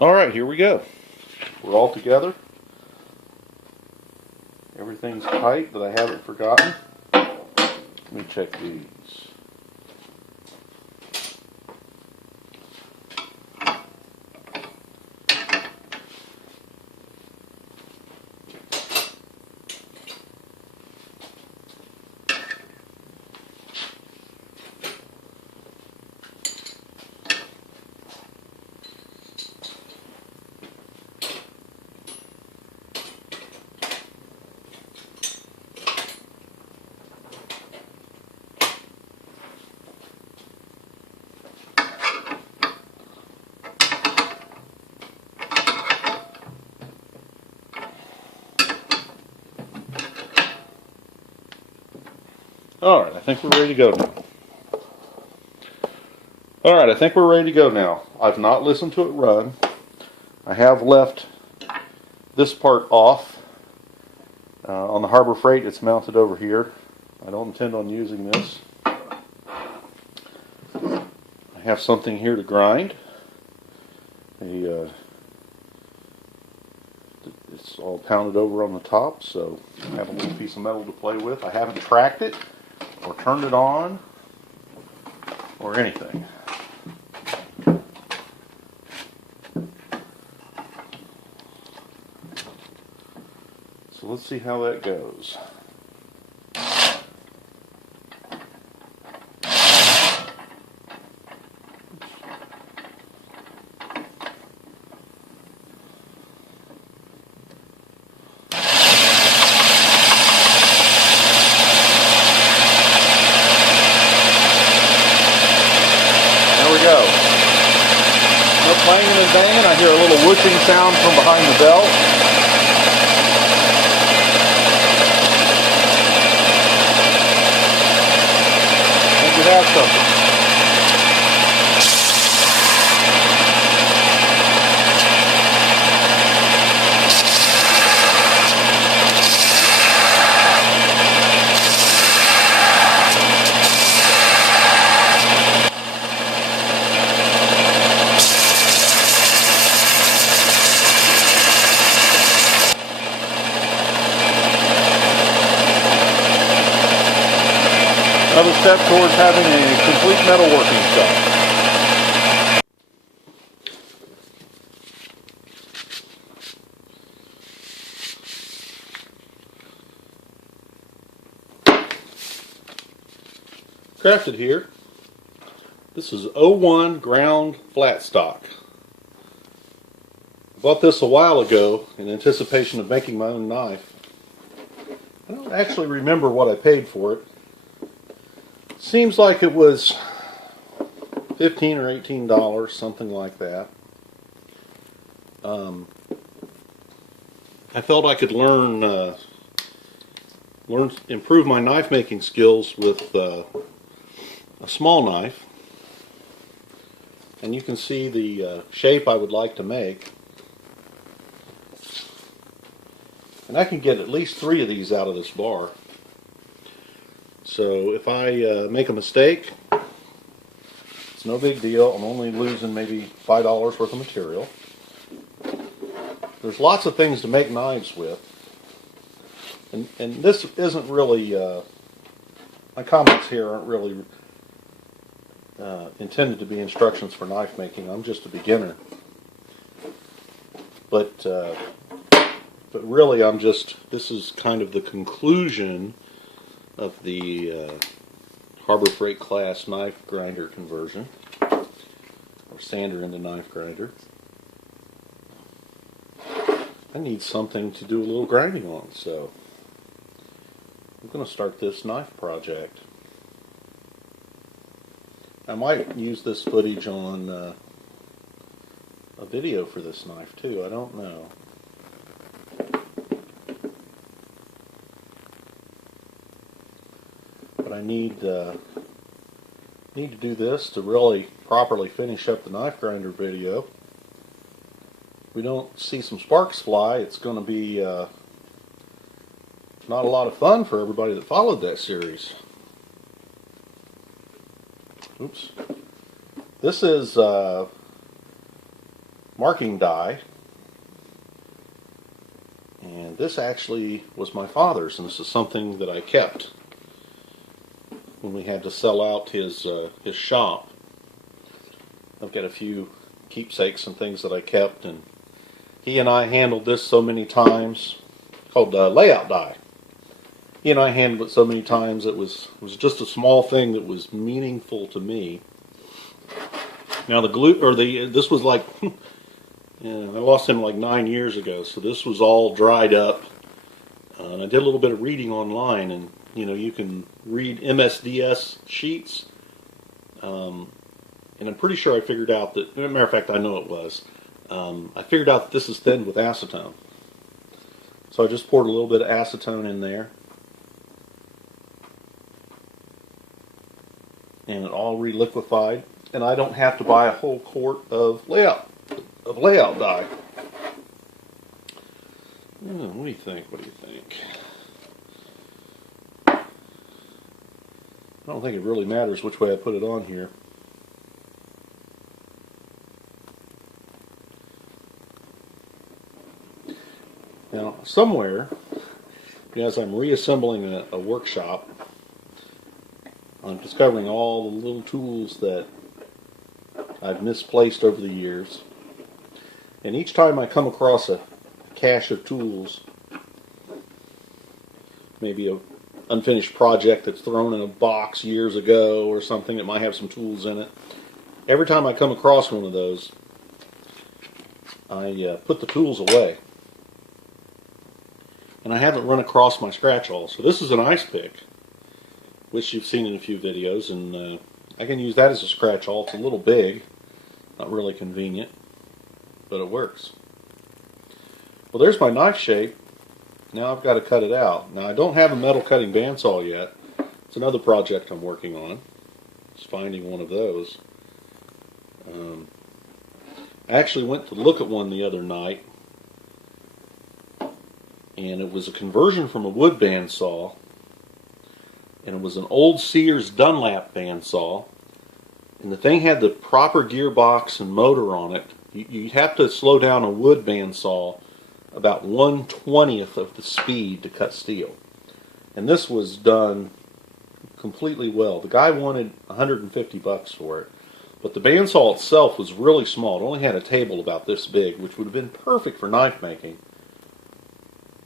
Alright, here we go. We're all together. Everything's tight that I haven't forgotten. Let me check these. Alright, I think we're ready to go now. Alright, I think we're ready to go now. I've not listened to it run. I have left this part off. On the Harbor Freight, it's mounted over here. I don't intend on using this. I have something here to grind. It's all pounded over on the top, so I have a little piece of metal to play with. I haven't tracked it or turned it on or anything. So let's see how that goes. Go. No clanging and banging. I hear a little whooshing sound from behind the belt. I think we have something. Another step towards having a complete metalworking shop. Crafted here. This is 01 ground flat stock. I bought this a while ago in anticipation of making my own knife. I don't actually remember what I paid for it. Seems like it was $15 or $18, something like that. I felt I could improve my knife making skills with a small knife, and you can see the shape I would like to make. And I can get at least 3 of these out of this bar. So if I make a mistake, it's no big deal. I'm only losing maybe $5 worth of material. There's lots of things to make knives with. And this isn't really, my comments here aren't really intended to be instructions for knife making. I'm just a beginner. But really this is kind of the conclusion of the Harbor Freight class knife grinder conversion, or sander into knife grinder. I need something to do a little grinding on, so I'm going to start this knife project. I might use this footage on a video for this knife too, I don't know. But I need to do this to really properly finish up the knife grinder video. If we don't see some sparks fly, it's going to be not a lot of fun for everybody that followed that series. Oops. This is marking die. And this actually was my father's, and this is something that I kept when we had to sell out his shop. I've got a few keepsakes and things that I kept, and he and I handled this so many times, called layout die. He and I handled it so many times it was just a small thing that was meaningful to me. Now the glue, or this was like, yeah, I lost him like 9 years ago, so this was all dried up. And I did a little bit of reading online, and you know, you can read MSDS sheets. And I'm pretty sure I figured out that, as a matter of fact, I know it was. I figured out that this is thinned with acetone. So I just poured a little bit of acetone in there. And it all reliquefied. And I don't have to buy a whole quart of layout dye. What do you think? What do you think? I don't think it really matters which way I put it on here. Now, somewhere, as I'm reassembling a workshop, I'm discovering all the little tools that I've misplaced over the years. And each time I come across a cache of tools, maybe an unfinished project that's thrown in a box years ago or something that might have some tools in it, every time I come across one of those, I put the tools away. And I haven't run across my scratch awl. So this is an ice pick, which you've seen in a few videos, and I can use that as a scratch awl. It's a little big, not really convenient, but it works. Well, there's my knife shape. Now I've got to cut it out. Now I don't have a metal cutting bandsaw yet. It's another project I'm working on. Just finding one of those. I actually went to look at one the other night, and it was a conversion from a wood bandsaw, and it was an old Sears Dunlap bandsaw, and the thing had the proper gearbox and motor on it. You'd have to slow down a wood bandsaw about 1/20th of the speed to cut steel, and this was done completely well. The guy wanted $150 for it, but the bandsaw itself was really small. It only had a table about this big, which would have been perfect for knife making.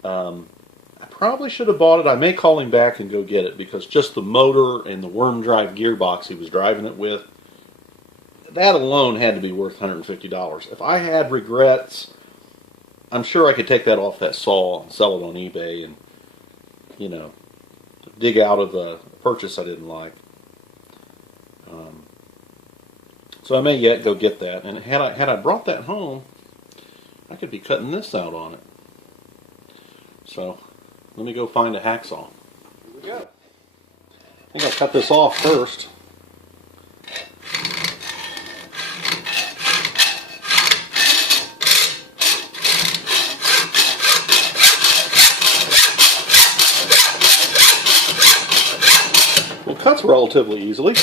I probably should have bought it. I may call him back and go get it, because just the motor and the worm drive gearbox he was driving it with, that alone had to be worth $150. If I had regrets, I'm sure I could take that off that saw and sell it on eBay and, you know, dig out of a purchase I didn't like. So I may yet go get that. And had I brought that home, I could be cutting this out on it. So, let me go find a hacksaw. Here we go. I think I'll cut this off first. Well, it cuts relatively easily.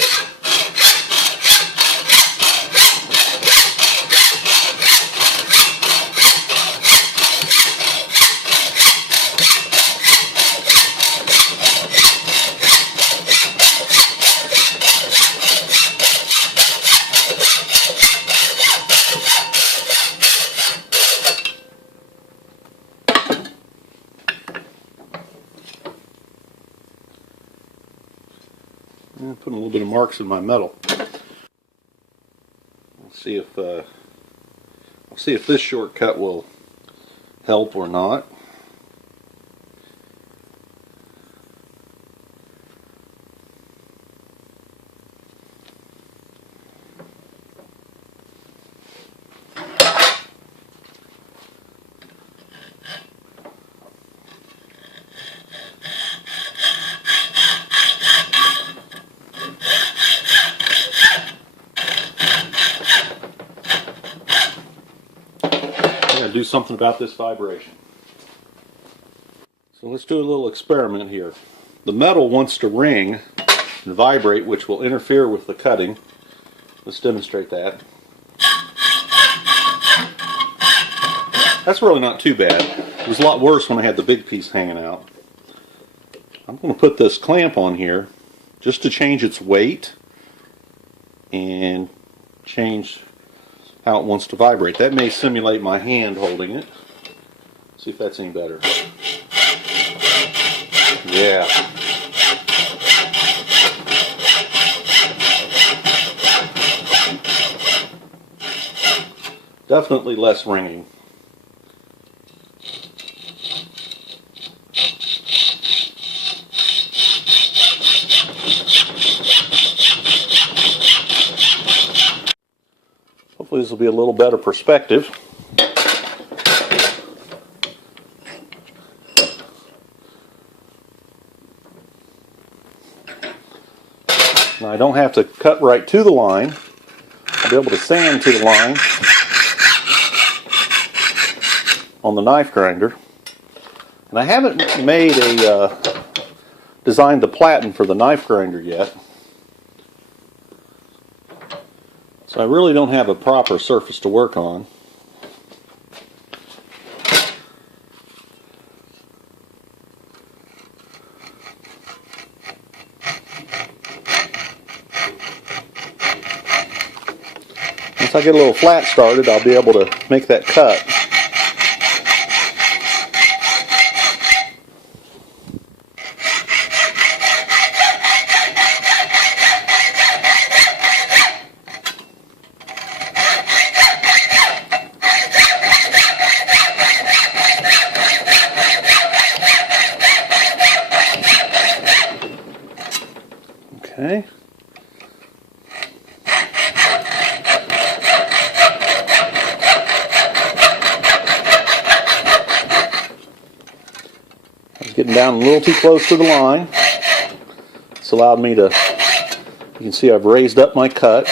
I'm putting a little bit of marks in my metal. I'll see if this shortcut will help or not. Do something about this vibration. So let's do a little experiment here. The metal wants to ring and vibrate, which will interfere with the cutting. Let's demonstrate that. That's really not too bad. It was a lot worse when I had the big piece hanging out. I'm going to put this clamp on here just to change its weight and change how it wants to vibrate. That may simulate my hand holding it. See if that's any better. Yeah. Definitely less ringing. Hopefully this will be a little better perspective. Now I don't have to cut right to the line. I'll be able to sand to the line on the knife grinder. And I haven't made designed the platen for the knife grinder yet. So I really don't have a proper surface to work on. Once I get a little flat started, I'll be able to make that cut. Okay. I was getting down a little too close to the line. It's allowed me to, you can see I've raised up my cut.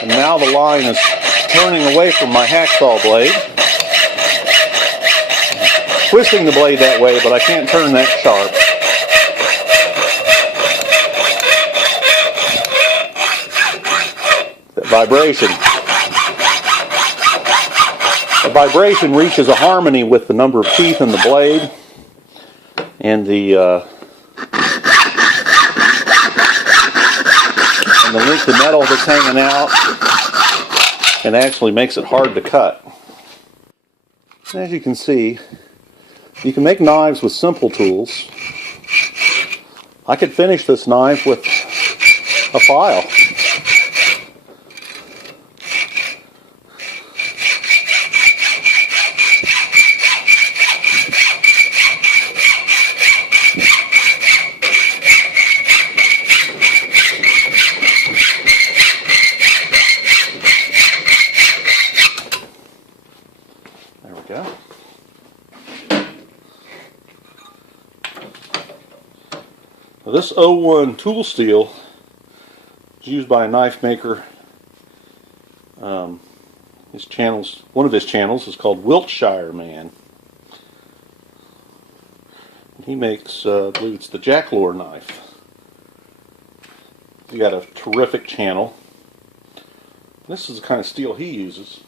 And now the line is turning away from my hacksaw blade. Twisting the blade that way, but I can't turn that sharp. That vibration. The vibration reaches a harmony with the number of teeth in the blade and the length of metal that's hanging out, and actually makes it hard to cut. As you can see, you can make knives with simple tools. I could finish this knife with a file. There we go. Now this 01 tool steel is used by a knife maker. One of his channels is called Wiltshire Man. He makes, I believe it's the Jacklore knife. He got a terrific channel. This is the kind of steel he uses.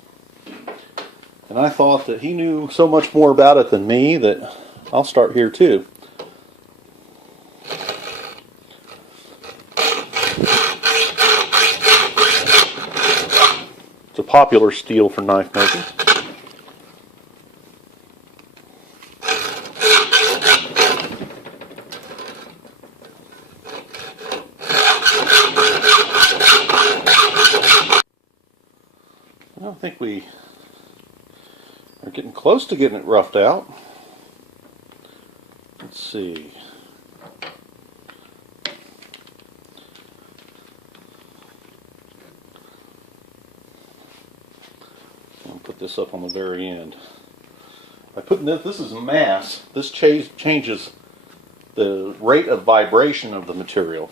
And I thought that he knew so much more about it than me that I'll start here too. It's a popular steel for knife making. I think we are getting close to getting it roughed out. Let's see. I'll put this up on the very end. By putting this is mass. This changes the rate of vibration of the material.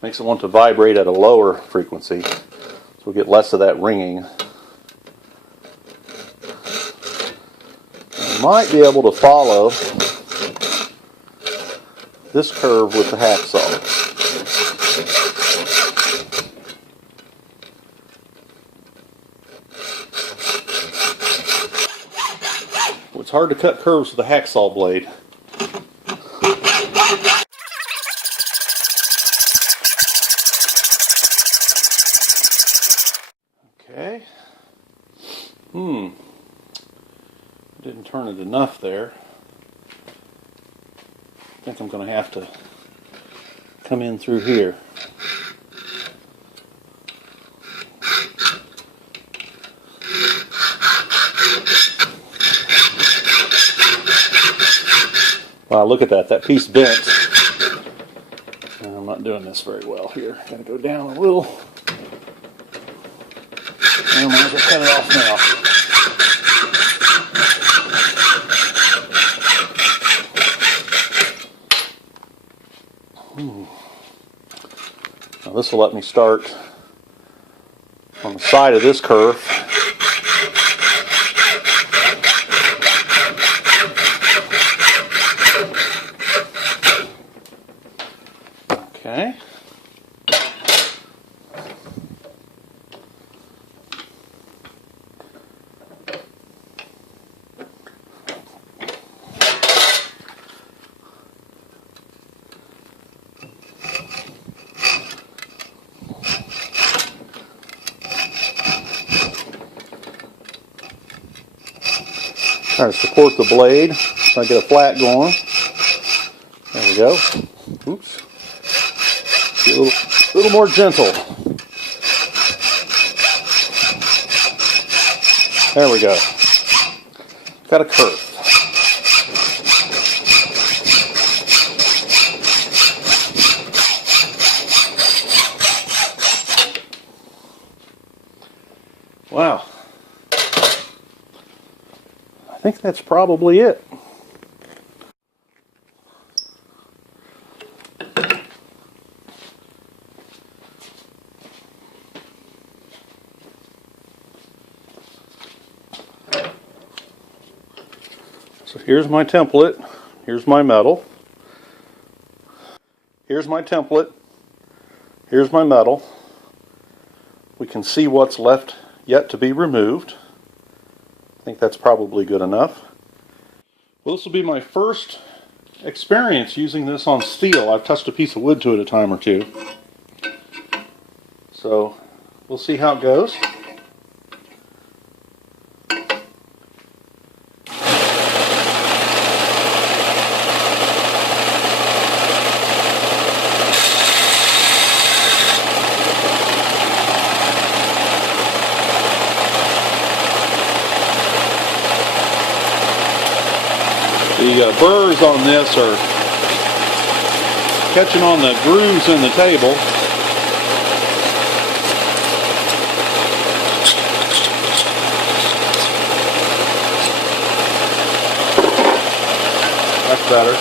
Makes it want to vibrate at a lower frequency. So we'll get less of that ringing. You might be able to follow this curve with the hacksaw. hard to cut curves with a hacksaw blade. Okay. Didn't turn it enough there. I think I'm going to have to come in through here. Wow, look at that. That piece bent. I'm not doing this very well here. Got to go down a little. And I might as well cut it off now. Now this will let me start on the side of this curve. Okay. Trying to support the blade so I get a flat going. There we go. Oops. Be a little more gentle. There we go. Got a curve. Wow. I think that's probably it. So here's my template. Here's my metal. Here's my template. Here's my metal. We can see what's left yet to be removed. I think that's probably good enough. Well, this will be my first experience using this on steel. I've touched a piece of wood to it a time or two. So we'll see how it goes. The burrs on this are catching on the grooves in the table. That's better.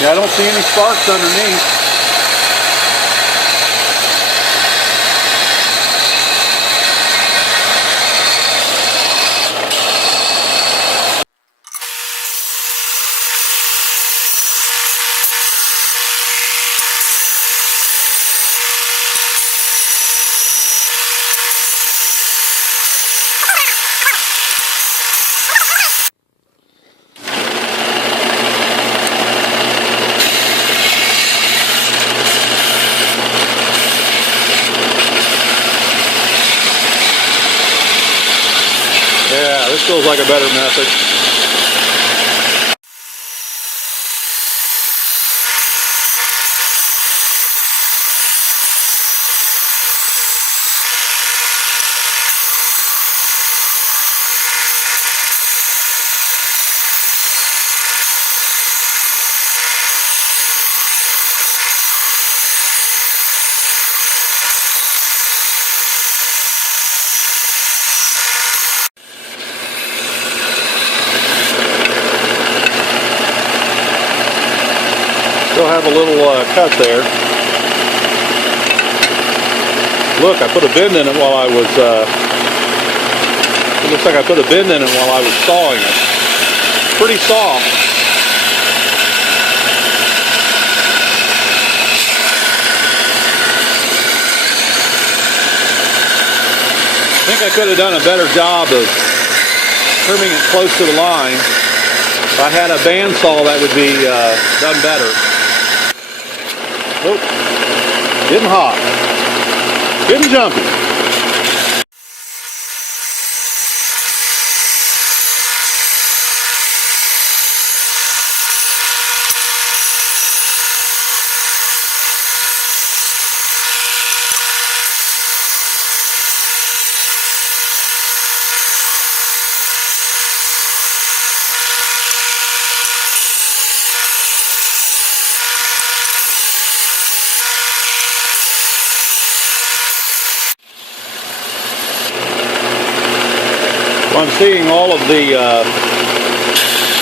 Yeah, I don't see any sparks underneath. Yeah, this feels like a better method. Still have a little cut there. Look, I put a bend in it while I was, it looks like I put a bend in it while I was sawing it. Pretty soft. I think I could have done a better job of trimming it close to the line. If I had a bandsaw, that would be done better. Oh, getting hot. Getting jumpy. I'm seeing all of the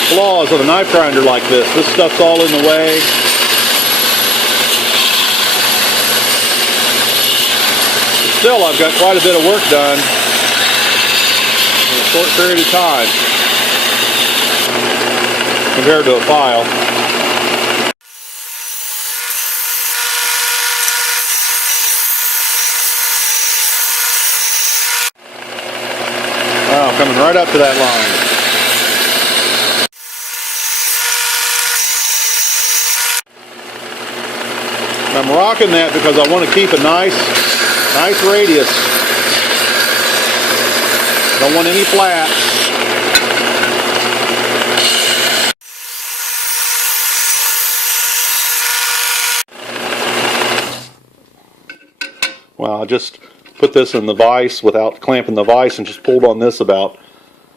flaws of a knife grinder like this. This stuff's all in the way. But still, I've got quite a bit of work done in a short period of time compared to a file. Wow, coming right up to that line. I'm rocking that because I want to keep a nice radius. Don't want any flats. Well, I just put this in the vise without clamping the vise and just pulled on this about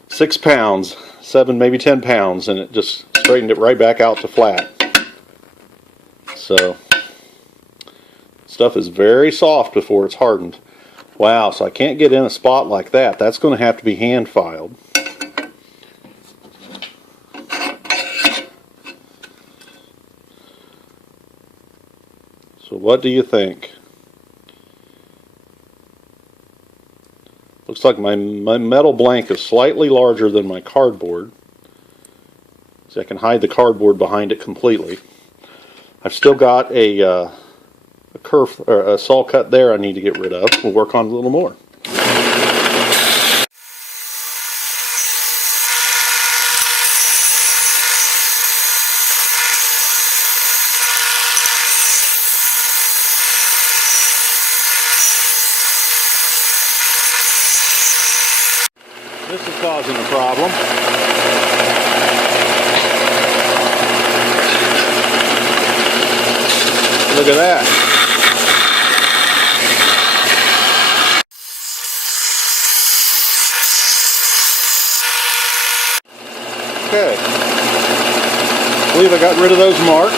6 pounds, 7, maybe 10 pounds, and it just straightened it right back out to flat. So, stuff is very soft before it's hardened. Wow, so I can't get in a spot like that. That's going to have to be hand filed. So what do you think? Looks like my metal blank is slightly larger than my cardboard. So I can hide the cardboard behind it completely. I've still got a curve or a saw cut there I need to get rid of. We'll work on it a little more. This is causing a problem. Look at that. Okay. I believe I got rid of those marks.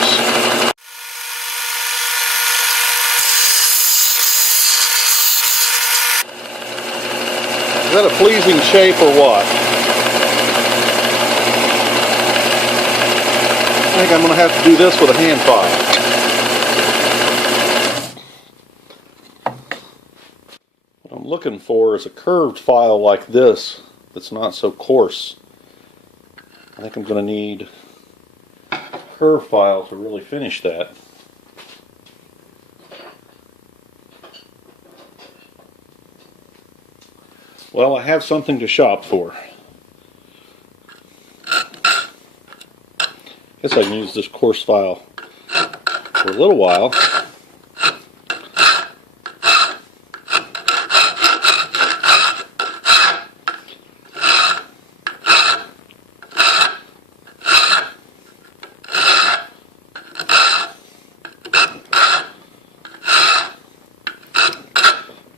Is that a pleasing shape or what? I think I'm going to have to do this with a hand file. What I'm looking for is a curved file like this that's not so coarse. I think I'm going to need a curved file to really finish that. Well, I have something to shop for. Guess I can use this coarse file for a little while.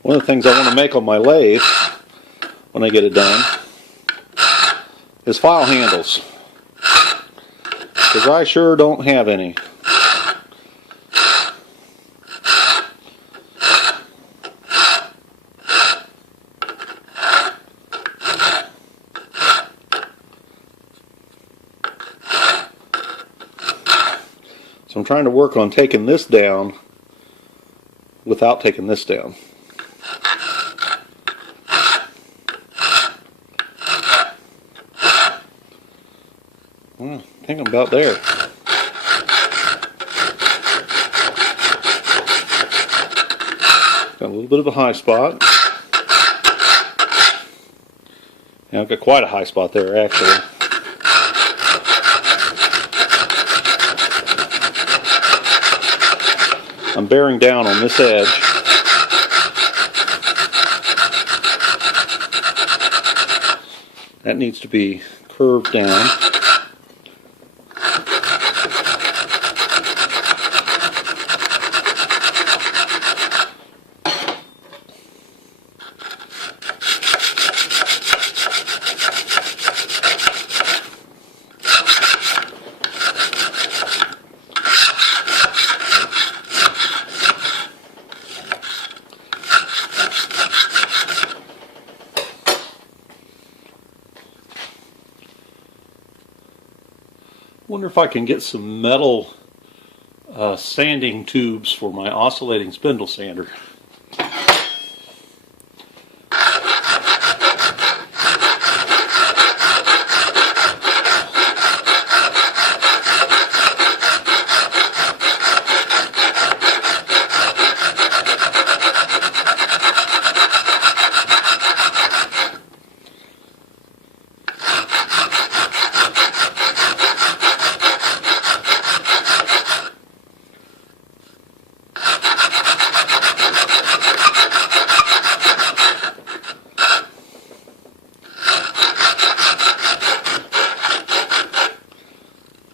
One of the things I want to make on my lathe when I get it done is file handles, because I sure don't have any. So So I'm trying to work on taking this down without taking this down. Well, I think I'm about there. Got a little bit of a high spot. Yeah, I've got quite a high spot there, actually. I'm bearing down on this edge. That needs to be curved down. Wonder if I can get some metal sanding tubes for my oscillating spindle sander.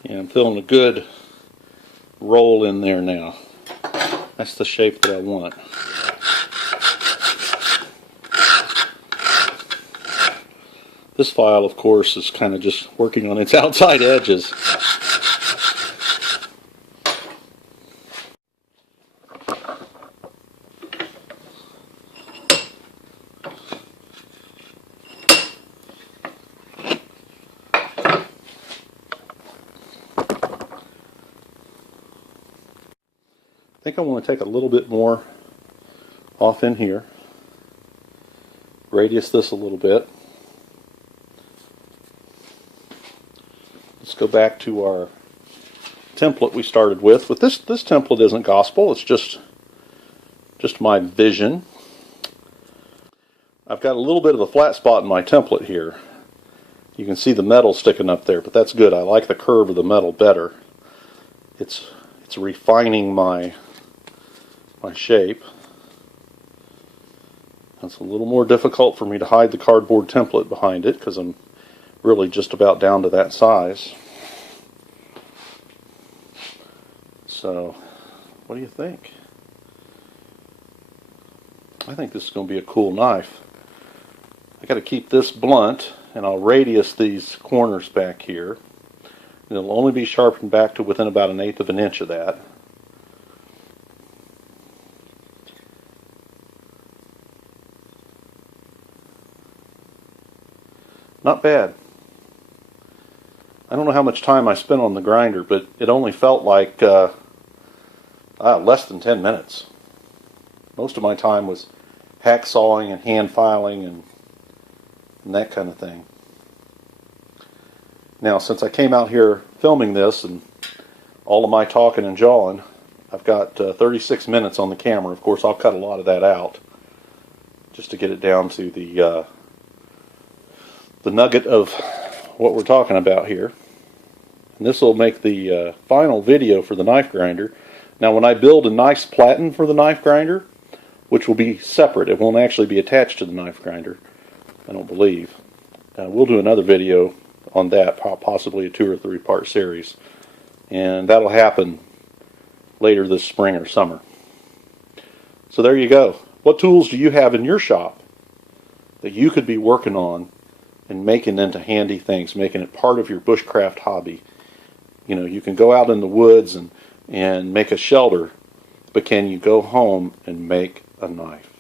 Yeah, I'm feeling a good roll in there now. That's the shape that I want. This file, of course, is kind of just working on its outside edges. I think I want to take a little bit more off in here, radius this a little bit. Let's go back to our template we started with. But this template isn't gospel, it's just my vision. I've got a little bit of a flat spot in my template here. You can see the metal sticking up there, but that's good. I like the curve of the metal better. It's refining my shape. It's a little more difficult for me to hide the cardboard template behind it because I'm really just about down to that size. So, what do you think? I think this is going to be a cool knife. I got to keep this blunt, and I'll radius these corners back here. And it'll only be sharpened back to within about 1/8 of an inch of that. Not bad. I don't know how much time I spent on the grinder, but it only felt like less than 10 minutes. Most of my time was hacksawing and hand filing and that kind of thing. Now, since I came out here filming this and all of my talking and jawing, I've got 36 minutes on the camera. Of course, I'll cut a lot of that out just to get it down to the nugget of what we're talking about here. And this will make the final video for the knife grinder. Now, when I build a nice platen for the knife grinder, which will be separate, it won't actually be attached to the knife grinder, I don't believe. We'll do another video on that, possibly a 2 or 3 part series, and that'll happen later this spring or summer. So there you go. What tools do you have in your shop that you could be working on and making into handy things, making it part of your bushcraft hobby? You know, you can go out in the woods and make a shelter, but can you go home and make a knife?